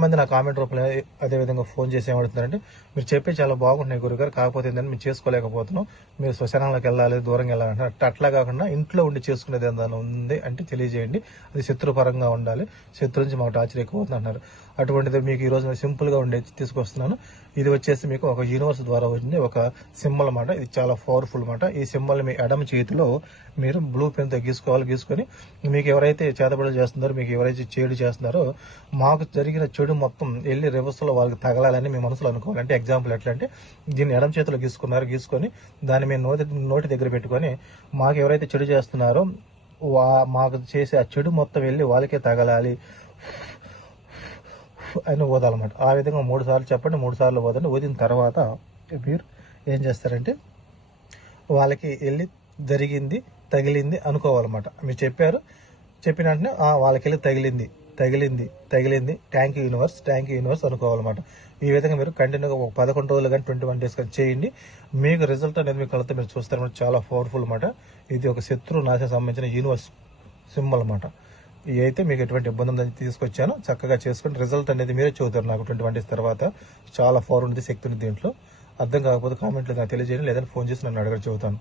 మంది నా కామెంట్ రూపంలో అదే విధంగా ఫోన్ చేసి ఏమడుతున్నారంటే, మీరు చెప్పే చాలా బాగుంటున్నాయి గురుగారు, కాకపోతే ఏంటంటే మేము చేసుకోలేకపోతున్నాం, మీరు శ్మశానంలోకి వెళ్ళాలి, దూరంగా వెళ్ళాలంటే అట్లా కాకుండా ఇంట్లో ఉండి చేసుకునేది ఏదైనా ఉంది అంటే తెలియజేయండి, అది శత్రుపరంగా ఉండాలి, శత్రు నుంచి మాకు టార్చర్ ఎక్కువ అవుతుంది అంటున్నారు. అటువంటిది మీకు ఈ రోజు సింపుల్ గా ఉండే తీసుకొస్తున్నాను. ఇది వచ్చేసి మీకు ఒక యూనివర్స్ ద్వారా వచ్చింది ఒక సింబల్ అన్నమాట. ఇది చాలా పవర్ఫుల్ అన్నమాట. ఈ సింబల్ మీ ఎడమ చేతిలో మీరు బ్లూ పెన్ తో గీసుకొని మీకు ఎవరైతే చేతబడులు చేస్తున్నారో, మీకు ఎవరైతే చేడు చేస్తున్నారో, మాకు జరిగిన చెడు మొత్తం వెళ్ళి రివర్స్ లో వాళ్ళకి తగలాలని మీ మనసులో అనుకోవాలి. అంటే ఎగ్జాంపుల్ ఎట్లా అంటే, దీన్ని ఎడమ చేతిలో గీసుకొని దాన్ని మేము నోటి దగ్గర పెట్టుకొని, మాకు ఎవరైతే చెడు చేస్తున్నారో మాకు చేసే ఆ చెడు మొత్తం వెళ్ళి వాళ్ళకే తగలాలి అని ఊదాలన్నమాట. ఆ విధంగా 3 సార్లు చెప్పండి, 3 సార్లు ఊదండి. ఊదిన తర్వాత మీరు ఏం చేస్తారంటే, వాళ్ళకి వెళ్ళి జరిగింది తగిలింది అనుకోవాలన్నమాట. మీరు చెప్పిన వెంటనే వాళ్ళకి వెళ్ళి తగిలింది థ్యాంక్ యూ యూనివర్స్ అనుకోవాలన్నమాట. ఈ విధంగా మీరు కంటిన్యూగా 11 రోజులు కానీ 21 డేస్ కానీ చేయండి. మీకు రిజల్ట్ అనేది మీ కళ్ళతో మీరు చూస్తారన్నమాట. చాలా పవర్ఫుల్ అన్నమాట. ఇది ఒక శత్రు నాశనం సంబంధించిన యూనివర్స్ సింబల్ అన్నమాట. ఇది అయితే మీకు ఎటువంటి ఇబ్బంది ఉందని తీసుకొచ్చాను. చక్కగా చేసుకుని రిజల్ట్ అనేది మీరే చూద్దారు. నాకు 21 డేస్ తర్వాత చాలా పవర్ ఉంది, శక్తి ఉంది దీంట్లో. అర్థం కాకపోతే కామెంట్లు నాకు తెలియజేయండి, లేదంటే ఫోన్ చేసి నన్ను అడగడం చెబుతాను.